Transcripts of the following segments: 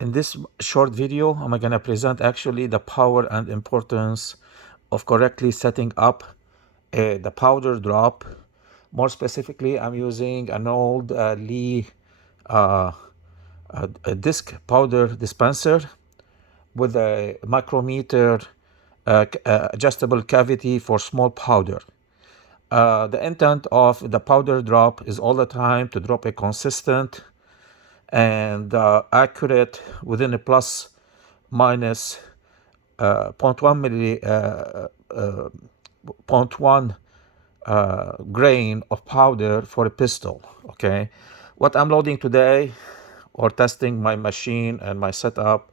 In this short video, I'm going to present actually the power and importance of correctly setting up the powder drop. More specifically, I'm using an old Lee uh, a disc powder dispenser with a micrometer adjustable cavity for small powder. The intent of the powder drop is all the time to drop a consistent and accurate within a plus minus zero point 0.1 zero point 0.1 grain of powder for a pistol. Okay, what I'm loading today or testing my machine and my setup,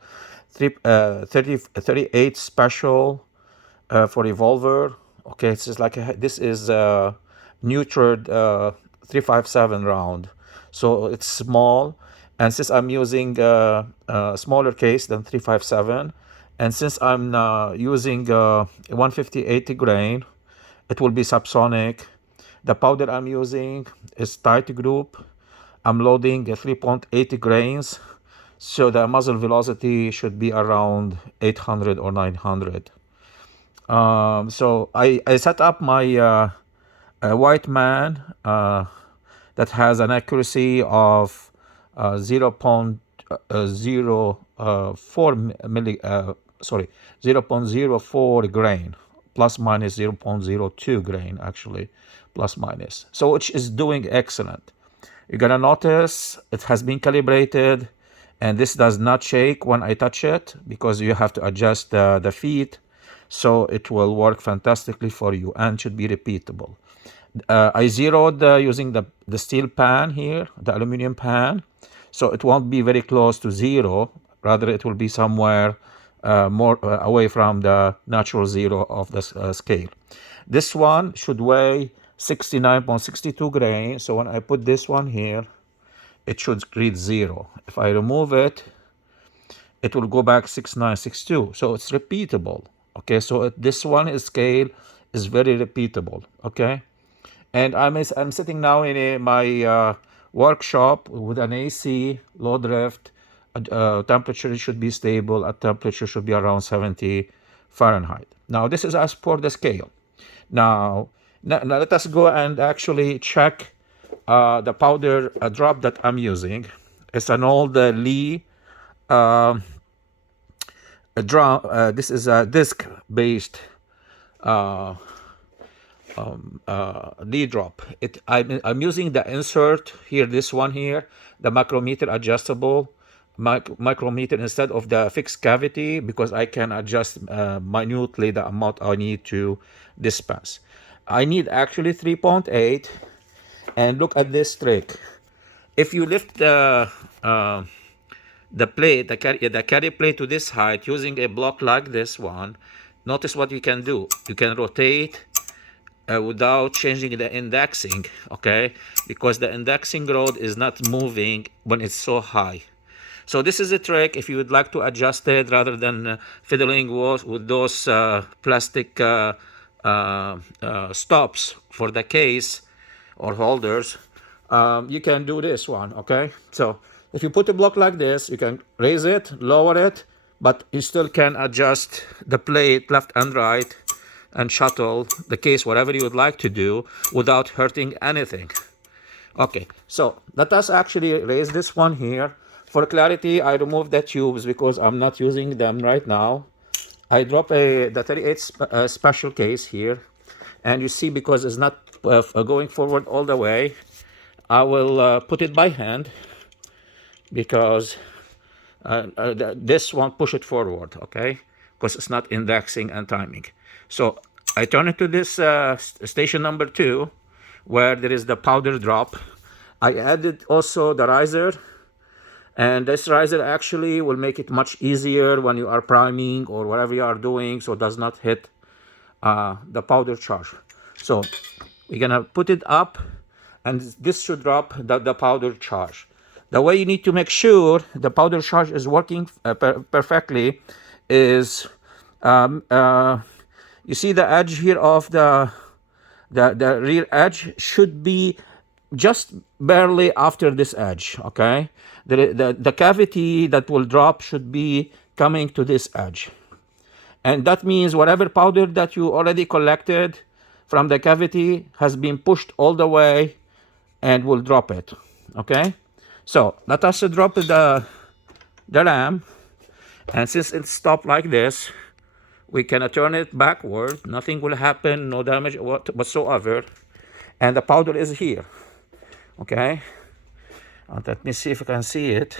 38 special for revolver. Okay, this is neutered 357 round, so it's small. And since I'm using a smaller case than 357, and since I'm using 150 grain, it will be subsonic. The powder I'm using is tight group. I'm loading 3.8 grains, so the muzzle velocity should be around 800 or 900. So I set up my white man that has an accuracy of 0.04 0.04 grain, plus minus 0.02 grain actually, plus minus. So which is doing excellent. You're gonna notice it has been calibrated, and this does not shake when I touch it because you have to adjust the feet, so it will work fantastically for you and should be repeatable. I zeroed using the steel pan here, the aluminum pan, so it won't be very close to zero. Rather, it will be somewhere more away from the natural zero of the scale. This one should weigh 69.62 grain. So when I put this one here, it should read zero. If I remove it, it will go back 6962. So it's repeatable. Okay, so this one is scale is very repeatable. Okay, and I'm sitting now in my workshop with an AC, low drift. Temperature should be stable. At temperature should be around 70 Fahrenheit. Now this is as per the scale. Now let us go and actually check the powder drop that I'm using. It's an old Lee drum. This is a disc-based Lee drop. I'm using the insert here, this one here, the micrometer adjustable micrometer instead of the fixed cavity, because I can adjust minutely the amount I need to dispense. I need actually 3.8, and look at this trick. If you lift the plate, the carry plate to this height using a block like this one, notice what you can do. You can rotate without changing the indexing, okay? Because the indexing rod is not moving when it's so high. So this is a trick if you would like to adjust it rather than fiddling with those plastic stops for the case or holders. You can do this one, okay? So if you put a block like this, you can raise it, lower it, but you still can adjust the plate left and right and shuttle the case, whatever you would like to do, without hurting anything. Okay, so let us actually raise this one here. For clarity, I removed the tubes because I'm not using them right now. I drop the 38 special case here, and you see, because it's not going forward all the way, I will put it by hand, because this won't push it forward, okay? Because it's not indexing and timing. So I turn it to this station number 2, where there is the powder drop. I added also the riser, and this riser actually will make it much easier when you are priming or whatever you are doing, so it does not hit the powder charge. So we're gonna put it up, and this should drop the powder charge. The way you need to make sure the powder charge is working perfectly is, you see the edge here of the rear edge should be just barely after this edge, okay? The cavity that will drop should be coming to this edge. And that means whatever powder that you already collected from the cavity has been pushed all the way and will drop it, okay? So let us drop the ram, and since it's stopped like this, we can turn it backward. Nothing will happen, no damage whatsoever. And the powder is here, okay? Let me see if I can see it,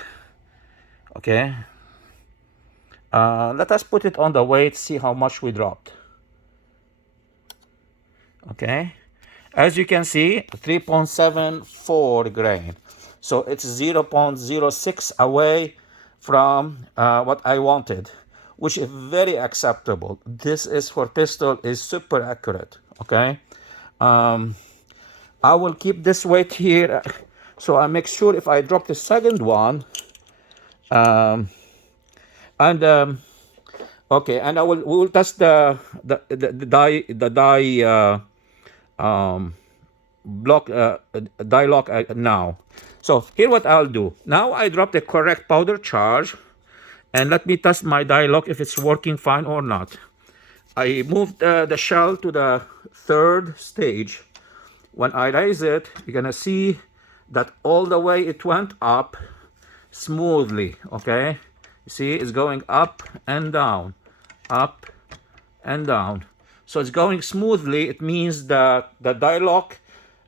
okay? Let us put it on the weight, see how much we dropped. Okay, as you can see, 3.74 grain. So it's 0.06 away from what I wanted, which is very acceptable. This is for pistol is super accurate. Okay, I will keep this weight here, so I make sure if I drop the second one, okay, and we will test the die block die lock now. So here what I'll do now, I drop the correct powder charge, and let me test my die lock if it's working fine or not. I moved the shell to the third stage. When I raise it, you're gonna see that all the way it went up smoothly. Okay, you see it's going up and down, up and down. So it's going smoothly. It means that the die lock,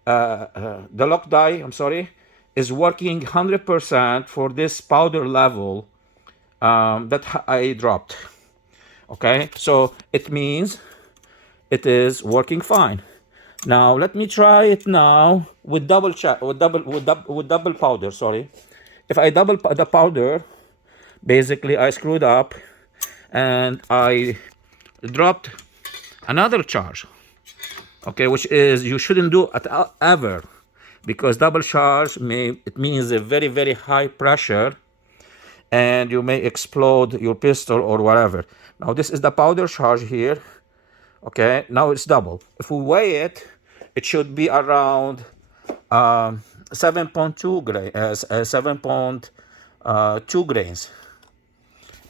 the lock die, I'm sorry, is working 100% for this powder level that I dropped. Okay, so it means it is working fine. Now let me try it now with double powder. Sorry, if I double the powder, basically I screwed up and I dropped another charge. Okay, which is you shouldn't do it ever, because double charge it means a very, very high pressure, and you may explode your pistol or whatever. Now this is the powder charge here. Okay, now it's double. If we weigh it, it should be around 7.2 grain, 7.2 grains.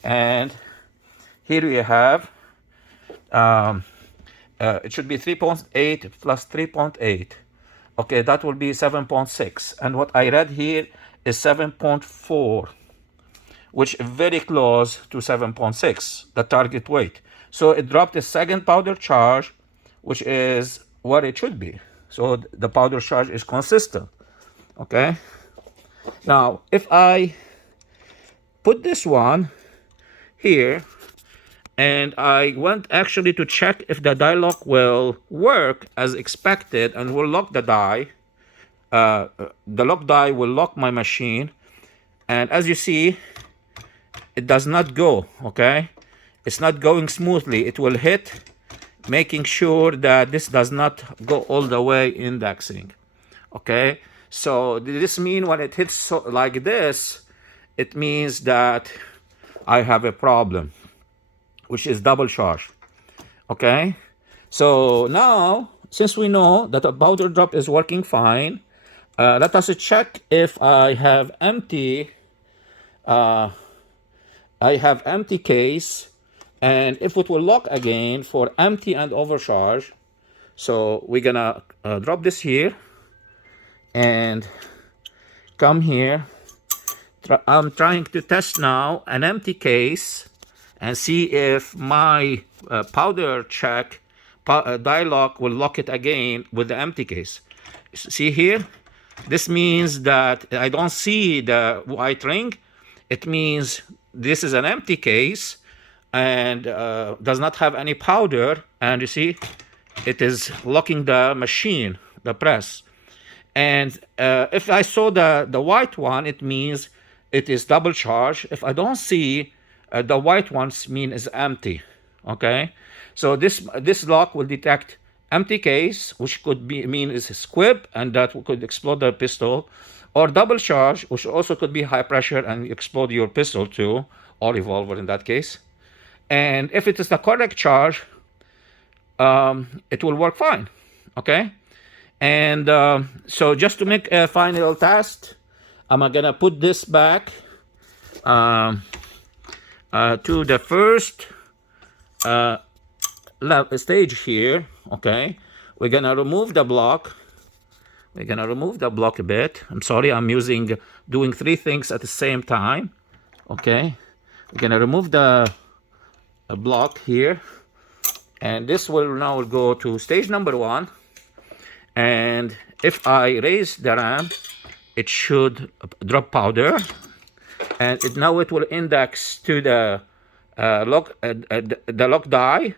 And here we have it should be 3.8 plus 3.8. Okay, that will be 7.6. And what I read here is 7.4, which is very close to 7.6, the target weight. So it dropped the second powder charge, which is what it should be. So the powder charge is consistent. Okay. Now, if I put this one here, and I went actually to check if the die lock will work as expected and will lock the die. The lock die will lock my machine. And as you see, it does not go, okay? It's not going smoothly. It will hit, making sure that this does not go all the way indexing, okay? So this means when it hits like this, it means that I have a problem, which is double charge. Okay, so now since we know that the powder drop is working fine, let us check if I have empty case, and if it will lock again for empty and overcharge. So we're gonna drop this here and come here. I'm trying to test now an empty case and see if my powder check die lock will lock it again with the empty case. See here, this means that I don't see the white ring. It means this is an empty case and does not have any powder, and you see it is locking the machine, the press. And if I saw the white one, it means it is double charge. If I don't see the white ones, mean is empty. Okay, so this lock will detect empty case, which could mean is a squib, and that could explode the pistol, or double charge, which also could be high pressure and explode your pistol too, or revolver in that case. And if it is the correct charge, it will work fine. Okay, And so just to make a final test, I'm gonna put this back to the first stage here. Okay, we're gonna remove the block. We're gonna remove the block a bit. I'm sorry, I'm doing three things at the same time. Okay, we're gonna remove the block here, and this will now go to stage number one. And if I raise the RAM, it should drop powder, and now it will index to the lock die,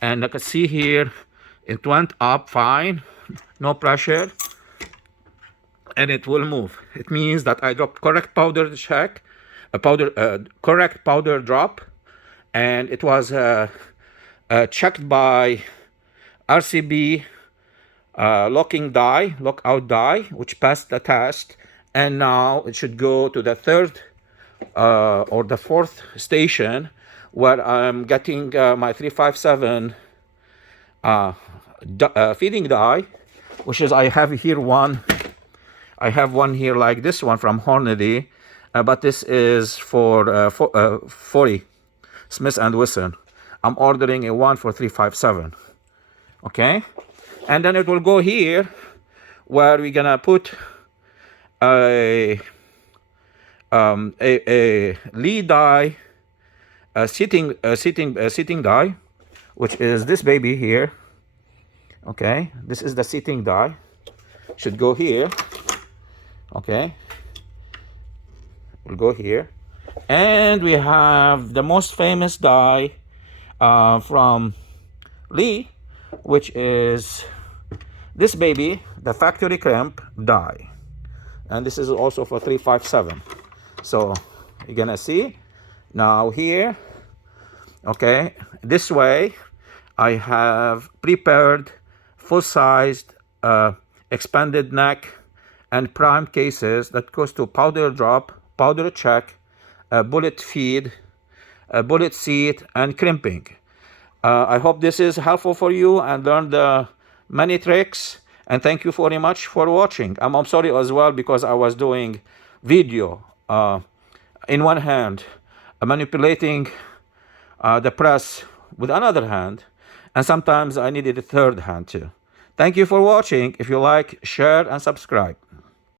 and I can see here it went up fine, no pressure, and it will move. It means that I dropped correct powder check, correct powder drop, and it was checked by RCB lockout die, which passed the test, and now it should go to the third or the fourth station, where I'm getting my 357 feeding die, which is I have one here like this one from Hornady, but this is for 40 Smith & Wesson. I'm ordering a one for 357. Okay, and then it will go here, where we're gonna put a lead die, sitting die, which is this baby here. Okay, this is the sitting die. Should go here. Okay, we'll go here, and we have the most famous die from Lee, which is this baby, the factory crimp die, and this is also for 357. So you're gonna see now here. Okay, this way I have prepared full-sized expanded neck and prime cases that goes to powder drop, powder check, bullet feed, bullet seat, and crimping. I hope this is helpful for you and learned many tricks, and thank you very much for watching. I'm sorry as well, because I was doing video in one hand, manipulating the press with another hand, and sometimes I needed a third hand too. Thank you for watching. If you like, share and subscribe.